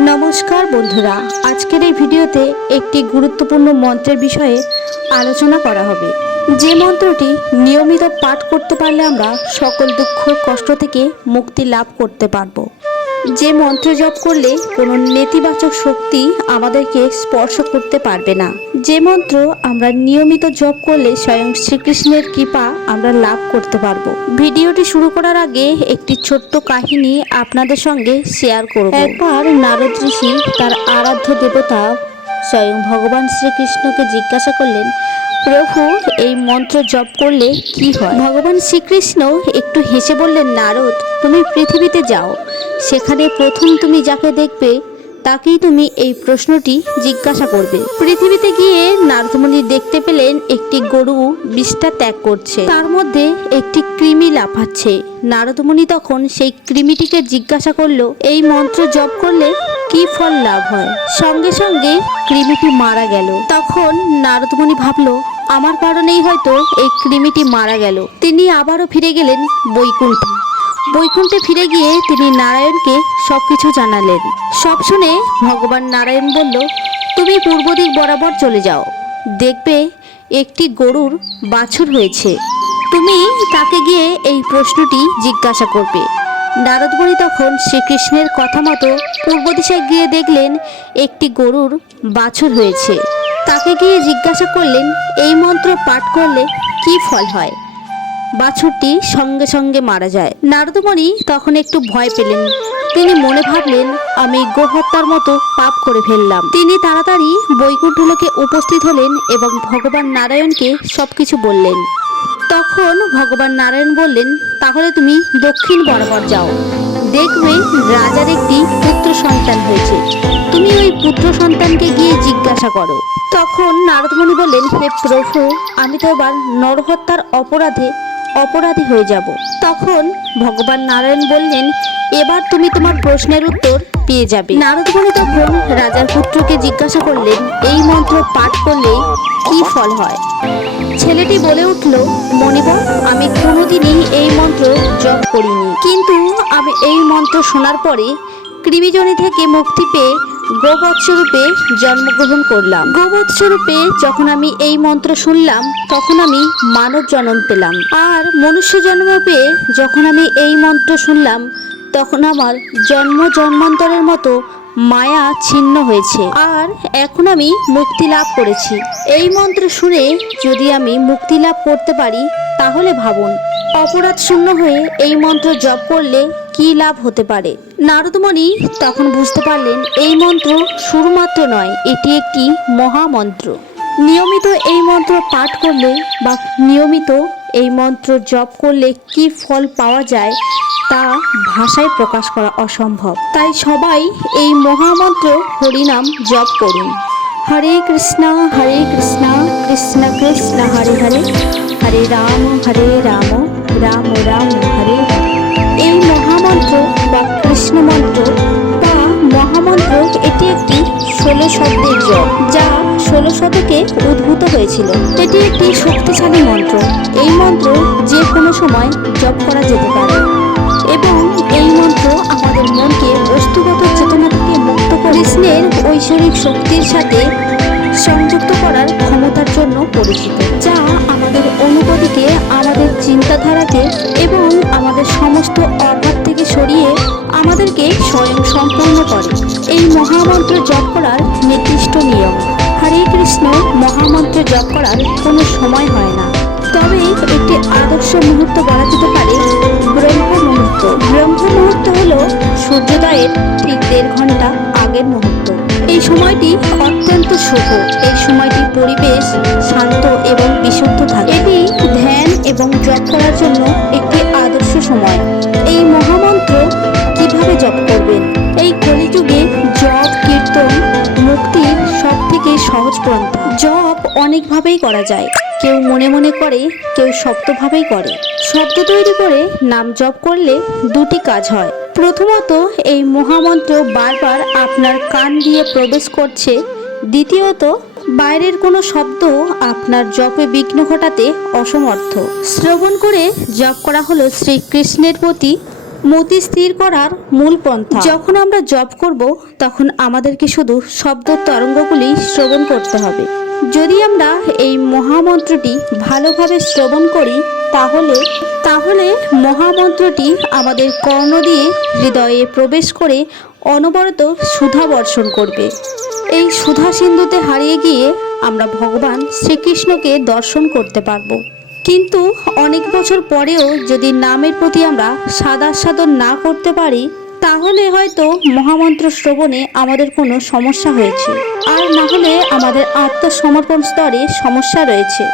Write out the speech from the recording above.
নমস্কার বন্ধুরা, আজকের এই ভিডিওতে একটি গুরুত্বপূর্ণ মন্ত্রের বিষয়ে আলোচনা করা হবে। যে মন্ত্রটি নিয়মিত পাঠ করতে পারলে আমরা সকল দুঃখ কষ্ট থেকে মুক্তি লাভ করতে পারবো। যে মন্ত্র জপ করলে কোনো নেতিবাচক শক্তি আমাদেরকে স্পর্শ করতে পারবে না। যে মন্ত্র আমরা নিয়মিত জপ করলে স্বয়ং শ্রীকৃষ্ণের কৃপা আমরা লাভ করতে পারবো। ভিডিওটি শুরু করার আগে একটি ছোট্ট কাহিনী আপনাদের সঙ্গে শেয়ার করব। একবার নারদ ঋষি তার আরাধ্য দেবতা স্বয়ং ভগবান শ্রীকৃষ্ণকে জিজ্ঞাসা করলেন, প্রভু, এই মন্ত্র জপ করলে কি হয়? ভগবান শ্রীকৃষ্ণ একটু হেসে বললেন, নারদ, তুমি পৃথিবীতে যাও, সেখানে প্রথম তুমি যাকে দেখবে তাকেই তুমি এই প্রশ্নটি জিজ্ঞাসা করবে। পৃথিবীতে গিয়ে নারদমুনি দেখতে পেলেন একটি গরু বিষটা ত্যাগ করছে, তার মধ্যে একটি কৃমি লাফাচ্ছে। নারদমুনি তখন সেই কৃমিটিকে জিজ্ঞাসা করলো, এই মন্ত্র জপ করলে কি ফল লাভ হয়? সঙ্গে সঙ্গে কৃমিটি মারা গেল। তখন নারদমুনি ভাবলো, আমার কারণেই হয়তো এই কৃমিটি মারা গেল। তিনি আবারও ফিরে গেলেন বৈকুণ্ঠে ফিরে গিয়ে তিনি নারায়ণকে সবকিছু জানালেন। সব শুনে ভগবান নারায়ণ বলল, তুমি পূর্ব দিক বরাবর চলে যাও, দেখবে একটি গরুর বাছুর হয়েছে, তুমি তাকে গিয়ে এই প্রশ্নটি জিজ্ঞাসা করবে। নারদমুনি তখন শ্রীকৃষ্ণের কথা মতো পূর্ব দিশায় গিয়ে দেখলেন একটি গরুর বাছুর হয়েছে। তাকে গিয়ে জিজ্ঞাসা করলেন, এই মন্ত্র পাঠ করলে কি ফল হয়? বাছুরটি সঙ্গে সঙ্গে মারা যায়। নারদমুনি তখন একটু ভয় পেলেন। তিনি মনে ভাবলেন, আমি গোহত্যার মতো পাপ করে ফেললাম। তিনি তাড়াতাড়ি বৈকুণ্ঠ লোকে উপস্থিত হলেন এবং ভগবান নারায়ণকে সবকিছু বললেন। তখন ভগবান নারায়ণ বললেন, তাহলে তুমি দক্ষিণ বরাবর যাও, দেখবে রাজার একটি পুত্র সন্তান হয়েছে, তুমি ওই পুত্র সন্তানকে গিয়ে জিজ্ঞাসা করো। তখন নারদমুনি বললেন, হে প্রভু, আমি তো এবার নরহত্যার অপরাধী হয়ে যাব। তখন ভগবান নারায়ণ বললেন, এবার তুমি তোমার প্রশ্নের উত্তর পেয়ে যাবে। নারদমুনি তখন রাজার পুত্রকে জিজ্ঞাসা করলেন, এই মন্ত্র পাঠ করলে কি ফল হয়? ছেলেটি বলে উঠল, মণিবর, আমি কোনোদিনই এই মন্ত্র জপ করিনি, কিন্তু আমি এই মন্ত্র শোনার পরে কৃমিজনি থেকে মুক্তি পেয়ে গোবৎসরূপে জন্মগ্রহণ করলাম। গোবৎসরূপে যখন আমি এই মন্ত্র শুনলাম তখন আমি মানব জন্ম পেলাম, আর মনুষ্য জন্ম পেয়ে যখন আমি এই মন্ত্র শুনলাম তখন আমার জন্মান্তরের মতো মায়া ছিন্ন হয়েছে, আর এখন আমি মুক্তি লাভ করেছি। এই মন্ত্র শুনে যদি আমি মুক্তি লাভ করতে পারি তাহলে ভাবুন, অপরাধ শূন্য হয়ে এই মন্ত্র জপ করলে কি লাভ হতে পারে। নারদমুনি তখন বুঝতে পারলেন এই মন্ত্র শুধুমাত্র নয়, এটি একটি মহামন্ত্র। নিয়মিত এই মন্ত্র পাঠ করলে বা নিয়মিত এই মন্ত্র জপ করলে কি ফল পাওয়া যায় তা ভাষায় প্রকাশ করা অসম্ভব। তাই সবাই এই মহামন্ত্র হরিনাম জপ করুন। হরে কৃষ্ণ কৃষ্ণ কৃষ্ণ হরে হরে, হরে রাম রাম রাম হরে হরে। এই মহামন্ত্র বা কৃষ্ণ মন্ত্র বা মহামন্ত্র এটি একটি 16 শব্দের জপ, যা 16 শতকে উদ্ভূত হয়েছিল। এটি একটি শক্তিশালী মন্ত্র। এই মন্ত্র যে কোনো সময় জপ করা যেতে পারে এবং এই মন্ত্র আমাদের মনকে বস্তুগত চেতনা থেকে মুক্ত করে কৃষ্ণের ঐশ্বরিক শক্তির সাথে সংযুক্ত করার ক্ষমতার জন্য পরিচিত, যা আমাদের অনুভূতিকে, আমাদের চিন্তাধারাকে এবং আমাদের সমস্ত অভাব থেকে সরিয়ে আমাদেরকে স্বয়ং সম্পূর্ণ করে। এই মহামন্ত্র জপ করার নির্দিষ্ট নিয়ম। হরে কৃষ্ণ মহামন্ত্র জপ করার কোনো সময় হয় না, তবে একটি আদর্শ মুহূর্ত বলা যেতে পারে ব্রহ্ম মুহূর্ত। ব্রহ্ম মুহূর্ত হলো সূর্যোদয়ের ঠিক 1.5 ঘন্টা আগের মুহূর্ত। এই সময়টি অত্যন্ত শুভ। এই সময়টি পরিবেশ শান্ত এবং বিশুদ্ধ থাকে। এটি ধ্যান এবং জপ করার জন্য একটি আদর্শ সময়। এই মহামন্ত্র কিভাবে জপ করবেন? এই কলিযুগে জপ কীর্তন মুক্তির সব থেকে সহজ পন্থা। জপ অনেকভাবেই করা যায়, কেউ মনে মনে করে, কেউ শব্দভাবেই করে। শব্দ তৈরি করে নাম জপ করলে দুটি কাজ হয়। প্রথমত, এই মহামন্ত্র বারবার আপনার কান দিয়ে প্রবেশ করছে। দ্বিতীয়ত, বাইরের কোনো শব্দ আপনার জপে বিঘ্ন ঘটাতে অসমর্থ। শ্রবণ করে জপ করা হলো শ্রীকৃষ্ণের প্রতি মতি স্থির করার মূল পন্থা। যখন আমরা জপ করব তখন আমাদেরকে শুধু শব্দ তরঙ্গগুলি শ্রবণ করতে হবে। যদি আমরা এই মহামন্ত্রটি ভালোভাবে শ্রবণ করি তাহলে মহামন্ত্রটি আমাদের কর্ণ দিয়ে হৃদয়ে প্রবেশ করে অনবরত সুধা বর্ষণ করবে। এই সুধা সিন্ধুতে হারিয়ে গিয়ে আমরা ভগবান শ্রীকৃষ্ণকে দর্শন করতে পারবো। কিন্তু অনেক বছর পরেও যদি নামের প্রতি আমরা সাধন না করতে পারি তাহলে হয়তো মহামন্ত্র শ্রবণে আমাদের কোনো সমস্যা হয়েছে, আর না হলে আমাদের আত্মসমর্পণ স্তরে সমস্যা রয়েছে।